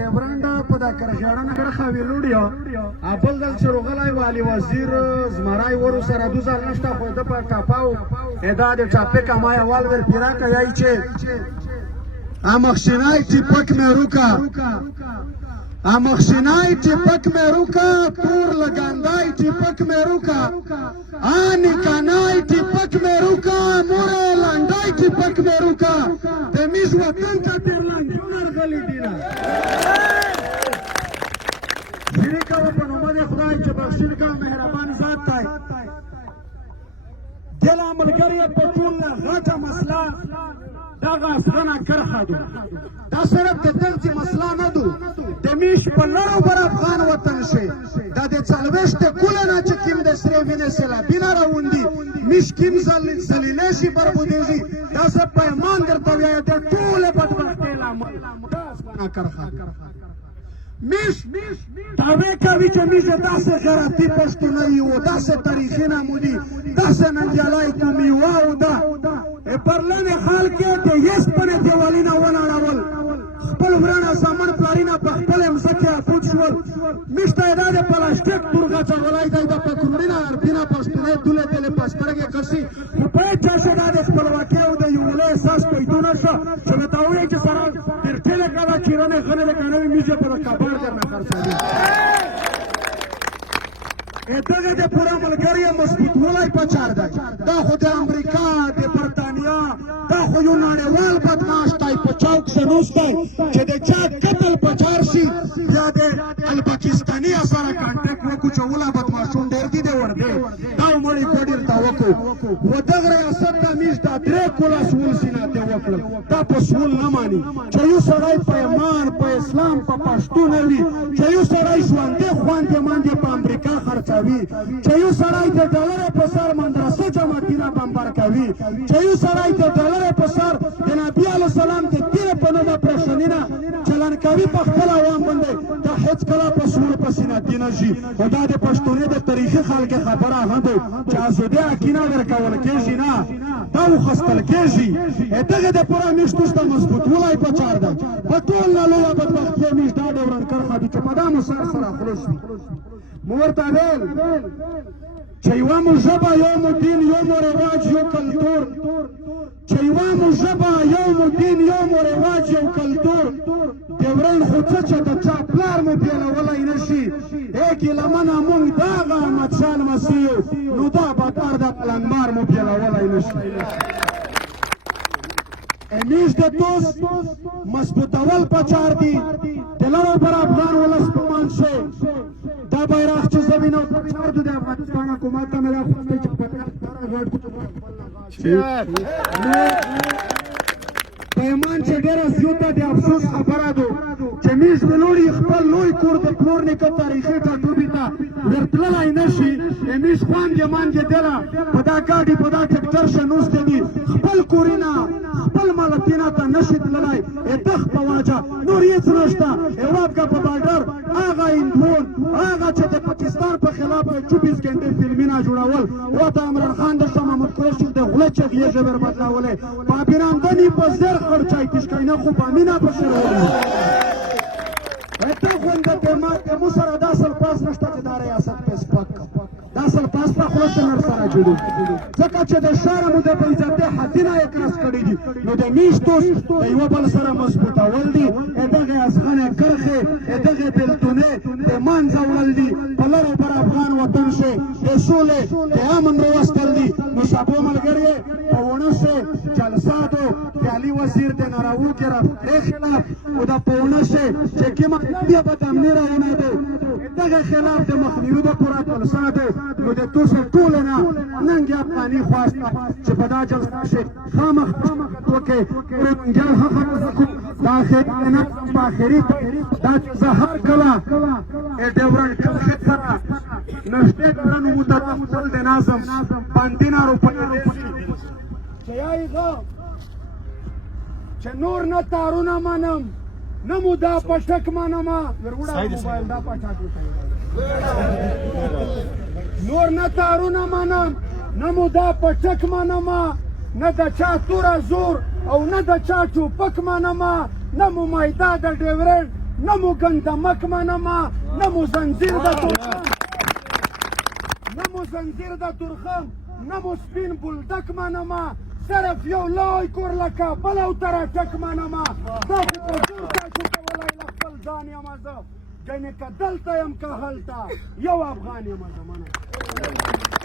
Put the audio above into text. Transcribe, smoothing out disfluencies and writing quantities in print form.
ډیورنډ په دا کرشاړنه کرخه ویلوډیو ابل دل شروغلای والی وزیر زمرای ورو سره دوزار نشته خو د په ټاپاو ادا د ټاپک ما اول ور پیرا کوي چې امخشنای ټیپک مې روکا امخشنای ټیپک مې روکا پور لګاندای ټیپک مې روکا آنی کانای ټیپک مې روکا مور لاندای ټیپک مې روکا د میز وطن ته تیر لنګونر غلی دینا شریکا په نوم د خدای چې بخښل کا مهربان ذات دی دل عملګری په ټول غټه مسله دغه افغانه کرخه ده دا صرف د دلته مسله نه ده د میش په لړو بر افغان وطن شي دا د څلوېښت کلونه چې کوم د سرې وینې سیلابونه راوندي میش کوم ذلیلې شي بربودېږي دا زه پیمان درته وایم د ټولې بدبختۍ لامل دا افغانه کرخه میش دعوی کوي چې میش داسې غیرتي پښتون یو داسې تاریخي نمودي داسې ننجلای کومي واو دا پرلن خال کې د یس پنه دیوالینه وناړول خپل ورانه سامان پلارینه په خپل مځکه اپوت شول میشته دا د پلاستیک تورغه چغلای دی د پکوړینه اربینه پښتونه دوله تل پښترګه کسي په چاشه دا د خپلواکۍ او د یولې احساس پیدا نشو چې دا وایي چې سره ترټله کړه چې رانه غره کنه میزه پر کابل درنه خرڅوي دغه د پوره ملګری مضبوط ولای پچار دی دا خو د امریکا د برتانیا دا خو یو نړیوال بدمعاش دی په چوک سنوس دی چې د چا قتل پچار شي یا د الپاکستاني سره کانټیکټ وکړو چې ولا بدمعاشون ډېر دي دی ورده دا مړی کوډر تا وکړو و دغه ریاست د میش دا درې کولا سول سینا ته وکړل دا په سول نه مانی چې یو سړی په ایمان په اسلام په پښتو نه وي چې یو سړی ژوندې خواندې ماندې په امریکا خرڅ چې یو سړی د ډالر په سر مدرسې جماعتونه بمبار کوي چې یو سړی د ډالر په سر د نبی علیه السلام د دین په نوم پرشنینه چلن کوي په خپل عوام باندې دا هیڅ کله په سور پسې نه دینه شي او دا د پښتونې د تاریخي خلک خبره هم ده چې ازادي اکینه ورکول کېږي نه دا وخستل کېږي دغه د پوره میشتو ست مضبوط ولای په چار ده په ټول نه لوی بدبختي میش دا ډورن کرخه چې په دامو سره خلاص وي مورته ویل چې یوه مو ژبه یو مو دین یو مو رواج یو کلتور چې یوه مو ژبه یو مو دین یو مو رواج یو کلتور ډیورنډ خو څه چې د چا پلار مو بېلولی نه شي ای ګیلامنه موږ دغه احمدشاه لمسي یو نو دا بدار د پلنګمار مو بېلولی نه شي میش د دوست مضبوطول پچار دي د لړو پر افغان ولس په مان شي دا بیرغ چې زمینه پچار دي د افغانستان حکومت ته مې راغلی چې پیمان چې ډېره زیاته د افسوس خبره ده چې میش ولوړي خپل لوی کور د پلور نیکه تاریخي ټاټوبي ته ورتللی نه شي میش خواندې ماندې دله په دا ګاډي په دا ټکټر شنوستی دي خپل کورونه خپل مالتینه ته نشي تللی دخ په واجه نور هېڅ نشته هېواد که په باډر هغه هندوون هغه چې د پاکستان په خلاف 24 ګنټې فلمونه جوړول و د عمران خان د شاه محمود قریشي د غله چغې ژبې بدلولی پابیناندنې په زر خرچای تشکینه خو پامینه په شروع ته خونده تیمو سره دا سلپاس نشته چې دا ریاست په سپک دا سلپاس په خوله سنر سره جوړو ځکه چې د شهر مو د بېعزتۍ حدونه یې کراس کړي دي نو د میش دوست د یوه بل سره مضبوطول دي دغې افغانې کرښې دغې بېلتونې د منځه وړل دي په لرو بر افغان وطن شي د سولې د امن راوستل دي نو سبو ملګري په ونه شي جلسه دو د علي وزیر د ناراوو ګرفتۍ خلاف او د په ونه شي چې کومه بیا به د امني راونه دی دغه خلاف د مخنیوي د پوره جلسه ده نو د توسو ټولو نه ننګ افغاني خواسته چې په دا جلسه شي خامخ وکړي ننګیال هغه وکړو د آخري دا چې هر کله ډیورنډ کرښې سره نږدې کړنو متداخل د نظم بندینه روپۍ چې یایي غم چې نور نه تارونه منم نه مو دا پټک منم نور نه تارونه منم نه مو دا پټک منم نه د چا توره زور او نه د چا ټوپک منم نه مو میده د ډیورنډ نه مو ګندمک منمه نه مو زنځیر د تورخم نه مو زنځیر د تورخم نه مو سپین بولدک منمه صرف یو لوی کور له کابل او تراټک منمه دا خو په زور تاسو کولی له خپل ځان یمه زه ګنې که دلته یم که هلته یو افغان یمه زه منم